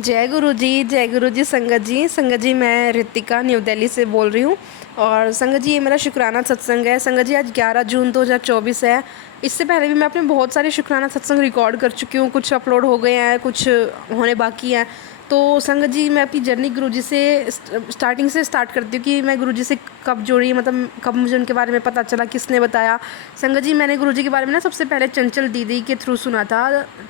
जय गुरु जी संगत जी। संगत जी, मैं रितिका न्यू दिल्ली से बोल रही हूँ। और संगत जी, ये मेरा शुक्राना सत्संग है। संगत जी, आज 11 जून 2024 है। इससे पहले भी मैं अपने बहुत सारे शुक्राना सत्संग रिकॉर्ड कर चुकी हूँ। कुछ अपलोड हो गए हैं, कुछ होने बाकी हैं। तो संगत जी, मैं अपनी जर्नी गुरु जी से स्टार्टिंग से स्टार्ट करती हूँ कि मैं गुरु जी से कब जुड़ी, मतलब कब मुझे उनके बारे में पता चला, किसने बताया। संगत जी, मैंने गुरु जी के बारे में ना सबसे पहले चंचल दीदी के थ्रू सुना था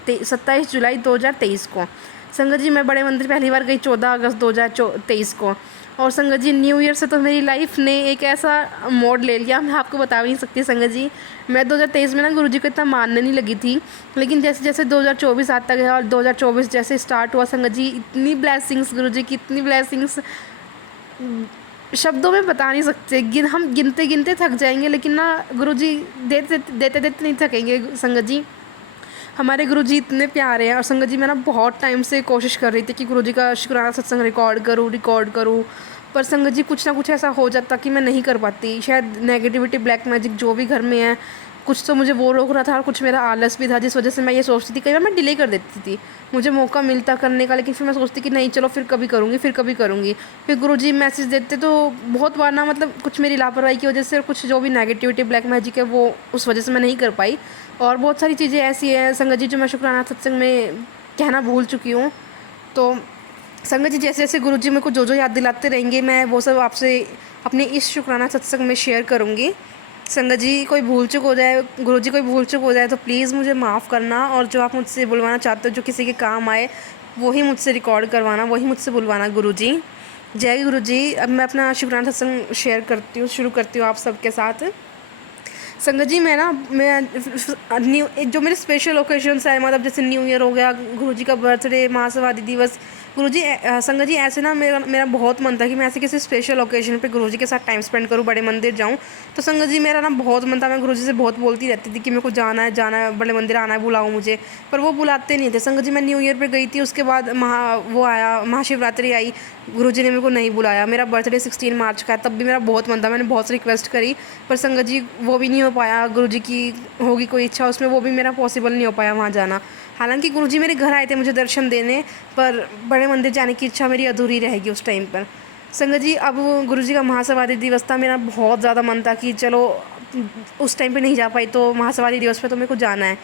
27 जुलाई 2023 को। संगत जी, मैं बड़े मंदिर पहली बार गई 14 अगस्त 2023 को। और संगत जी, न्यू ईयर से तो मेरी लाइफ ने एक ऐसा मोड़ ले लिया, मैं आपको बता भी नहीं सकती। संगत जी, मैं 2023 में ना गुरु जी को इतना मानने नहीं लगी थी, लेकिन जैसे जैसे 2024 आता गया और 2024 जैसे स्टार्ट हुआ, संगत जी इतनी ब्लेसिंग्स, गुरु जी की इतनी ब्लेसिंग्स शब्दों में बता नहीं सकते। हम गिनते गिनते थक जाएंगे, लेकिन ना गुरु जी देते देते देते नहीं थकेंगे। संगत जी, हमारे गुरुजी इतने प्यारे हैं। और संगत जी, मैं ना बहुत टाइम से कोशिश कर रही थी कि गुरुजी का शुक्राना सत्संग रिकॉर्ड करूँ। पर संगत जी, कुछ ना कुछ ऐसा हो जाता कि मैं नहीं कर पाती। शायद नेगेटिविटी, ब्लैक मैजिक जो भी घर में है, कुछ तो मुझे वो रोक रहा था और कुछ मेरा आलस भी था, जिस वजह से मैं ये सोचती थी। कई बार मैं डिले कर देती थी, मुझे मौका मिलता करने का, लेकिन फिर मैं सोचती कि नहीं, चलो फिर कभी करूँगी, फिर कभी करूँगी। फिर गुरुजी मैसेज देते तो बहुत बार ना, मतलब कुछ मेरी लापरवाही की वजह से और कुछ जो भी नेगेटिविटी, ब्लैक मैजिक है, वो उस वजह से मैं नहीं कर पाई। और बहुत सारी चीज़ें ऐसी हैं संगत जी जो मैं शुक्राना सत्संग में कहना भूल चुकी हूँ। तो संगत जी, जैसे जैसे गुरु जी मेरे को जो जो याद दिलाते रहेंगे, मैं वो सब आपसे अपने इस शुक्राना सत्संग में शेयर करूँगी। संगत जी, कोई भूल चूक हो जाए, गुरु जी कोई भूल चूक हो जाए तो प्लीज़ मुझे माफ़ करना। और जो आप मुझसे बुलवाना चाहते हो, जो किसी के काम आए, वही मुझसे रिकॉर्ड करवाना, वही मुझसे बुलवाना गुरु जी। जय गुरु जी। अब मैं अपना शुक्राना सत्संग शेयर करती हूँ, शुरू करती हूँ आप सबके साथ। संगत जी, मैं न्यू जो मेरे स्पेशल ओकेजन्स है, मतलब जैसे न्यू ईयर हो गया, गुरुजी का बर्थडे, महासमाधि दिवस। गुरुजी, संगत जी, ऐसे ना मेरा मेरा बहुत मन था कि मैं ऐसे किसी स्पेशल ओकेजन पे गुरुजी के साथ टाइम स्पेंड करूँ, बड़े मंदिर जाऊँ। तो संगत जी, मेरा ना बहुत मन था, मैं गुरुजी से बहुत बोलती रहती थी कि मेरे को जाना है, बड़े मंदिर आना है, बुलाओ मुझे। पर वो बुलाते नहीं थे। संगत जी, मैं न्यू ईयर पे गई थी, उसके बाद वो आया, महाशिवरात्रि आई, गुरुजी ने मेरे को नहीं बुलाया। मेरा बर्थडे 16 मार्च का है, तब भी मेरा बहुत मन था, मैंने बहुत रिक्वेस्ट करी, पर संगत जी वो भी नहीं हो पाया। गुरुजी की होगी कोई इच्छा उसमें, वो भी मेरा पॉसिबल नहीं हो पाया वहाँ जाना। हालांकि गुरुजी मेरे घर आए थे मुझे दर्शन देने, पर बड़े मंदिर जाने की इच्छा मेरी अधूरी रहेगी उस टाइम पर। संगत जी, अब गुरुजी का महासमाधि दिवस था, मेरा बहुत ज़्यादा मन था कि चलो, उस टाइम पे नहीं जा पाई तो महासमाधि दिवस पे तो मेरे को जाना है,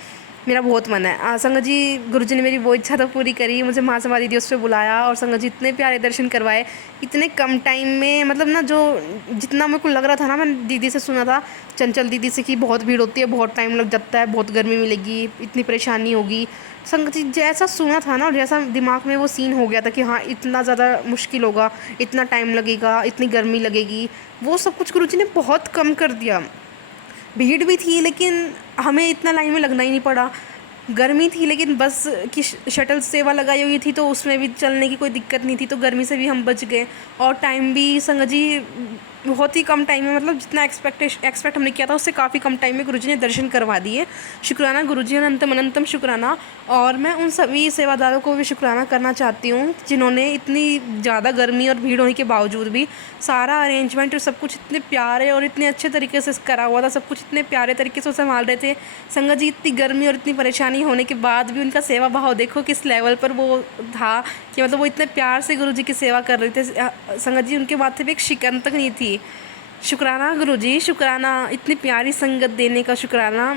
मेरा बहुत मन है। संगत जी, गुरुजी ने मेरी वो इच्छा तो पूरी करी, मुझे महासमाधि दिवस पे बुलाया और संगत जी इतने प्यारे दर्शन करवाए, इतने कम टाइम में। मतलब ना, जो जितना मेरे को लग रहा था ना, मैंने दीदी से सुना था, चंचल दीदी से, कि बहुत भीड़ होती है, बहुत टाइम लग जाता है, बहुत गर्मी मिलेगी, इतनी परेशानी होगी। संगत जी, जैसा सुना था ना और जैसा दिमाग में वो सीन हो गया था कि हाँ, इतना ज़्यादा मुश्किल होगा, इतना टाइम लगेगा, इतनी गर्मी लगेगी, वो सब कुछ गुरुजी ने बहुत कम कर दिया। भीड़ भी थी, लेकिन हमें इतना लाइन में लगना ही नहीं पड़ा। गर्मी थी, लेकिन बस की शटल सेवा लगाई हुई थी, तो उसमें भी चलने की कोई दिक्कत नहीं थी, तो गर्मी से भी हम बच गए। और टाइम भी संगत जी बहुत ही कम टाइम में, मतलब जितना एक्सपेक्ट हमने किया था उससे काफ़ी कम टाइम में गुरुजी ने दर्शन करवा दिए। शुक्राना गुरुजी, अनंतम अनंतम शुक्राना। और मैं उन सभी सेवादारों को भी शुक्राना करना चाहती हूँ जिन्होंने इतनी ज़्यादा गर्मी और भीड़ होने के बावजूद भी सारा अरेंजमेंट और सब कुछ इतने प्यारे और इतने अच्छे तरीके से करा हुआ था, सब कुछ इतने प्यारे तरीके से संभाल रहे थे। संगत जी, इतनी गर्मी और इतनी परेशानी होने के बाद भी उनका सेवा भाव देखो किस लेवल पर वो था, कि मतलब वो इतने प्यार से गुरुजी की सेवा कर रहे थे। संगत जी, उनके माथे पे एक शिकन तक नहीं थी। शुक्राना गुरुजी, शुक्राना, इतनी प्यारी संगत देने का शुक्राना।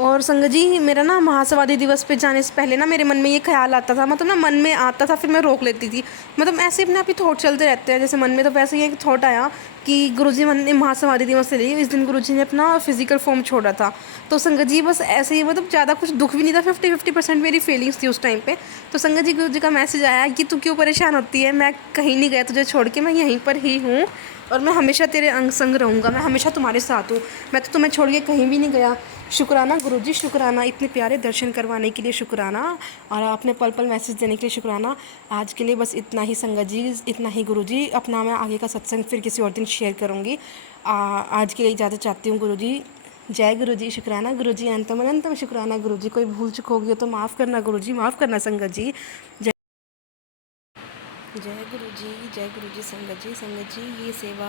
और संगत जी, मेरा ना महासमाधि दिवस पे जाने से पहले ना मेरे मन में ये ख्याल आता था, मतलब ना मन में आता था, फिर मैं रोक लेती थी। मतलब ऐसे अपने आप ही थॉट चलते रहते हैं, जैसे मन में, तो वैसे ही एक थॉट आया कि गुरुजी मन ने महासमाधि दिवस से लिए, इस दिन गुरुजी ने अपना फिजिकल फॉर्म छोड़ा था। तो संगत जी, बस ऐसे ही, मतलब ज़्यादा कुछ दुख भी नहीं था, 50-50% मेरी फीलिंग्स थी उस टाइम पे। तो संगत जी, गुरुजी का मैसेज आया कि तू क्यों परेशान होती है, मैं कहीं नहीं गया तुझे छोड़ के, मैं यहीं पर ही हूँ और मैं हमेशा तेरे अंग संग रहूँगा, मैं हमेशा तुम्हारे साथ हूँ, मैं तो तुम्हें छोड़ के कहीं भी नहीं गया। शुक्राना गुरुजी, शुक्राना, इतने प्यारे दर्शन करवाने के लिए शुक्राना, और आपने पल पल मैसेज देने के लिए शुक्राना। आज के लिए बस इतना ही संगत जी, इतना ही गुरुजी। अपना मैं आगे का सत्संग फिर किसी और दिन शेयर करूँगी। आज के लिए इजाज़त चाहती हूँ गुरुजी। जय गुरुजी, शुक्राना गुरुजी, अंतम अनंतम शुक्राना गुरुजी। कोई भूल चूक होगी तो माफ़ करना गुरुजी, माफ़ करना संगत जी। जय गुरु जी संगत जी। संगत जी, ये सेवा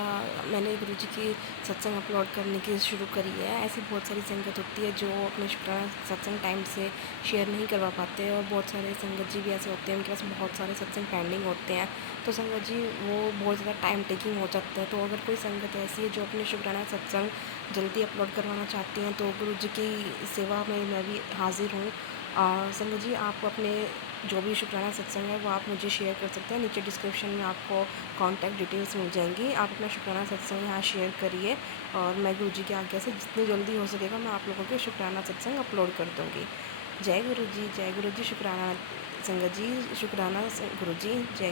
मैंने गुरु जी की सत्संग अपलोड करने की शुरू करी है। ऐसी बहुत सारी संगत होती है जो अपने शुक्राना सत्संग टाइम से शेयर नहीं करवा पाते, और बहुत सारे संगत जी भी ऐसे होते हैं उनके पास बहुत सारे सत्संग पेंडिंग होते हैं। तो संगत जी वो बहुत ज़्यादा टाइम टेकिंग हो जाता है। तो अगर कोई संगत ऐसी है जो अपने शुक्राना सत्संग जल्दी अपलोड करवाना चाहती हैं, तो गुरु जी की सेवा में मैं भी हाजिर हूँ। संगत जी, आप अपने जो भी शुक्राना सत्संग है वो आप मुझे शेयर कर सकते हैं। नीचे डिस्क्रिप्शन में आपको कॉन्टैक्ट डिटेल्स मिल जाएंगी। आप अपना शुक्राना सत्संग यहाँ शेयर करिए, और मैं गुरु जी की आज्ञा से जितनी जल्दी हो सकेगा मैं आप लोगों के शुक्राना सत्संग अपलोड कर दूँगी। जय गुरु जी, जय गुरु जी। शुक्राना संगत जी, शुक्राना गुरु जी। जय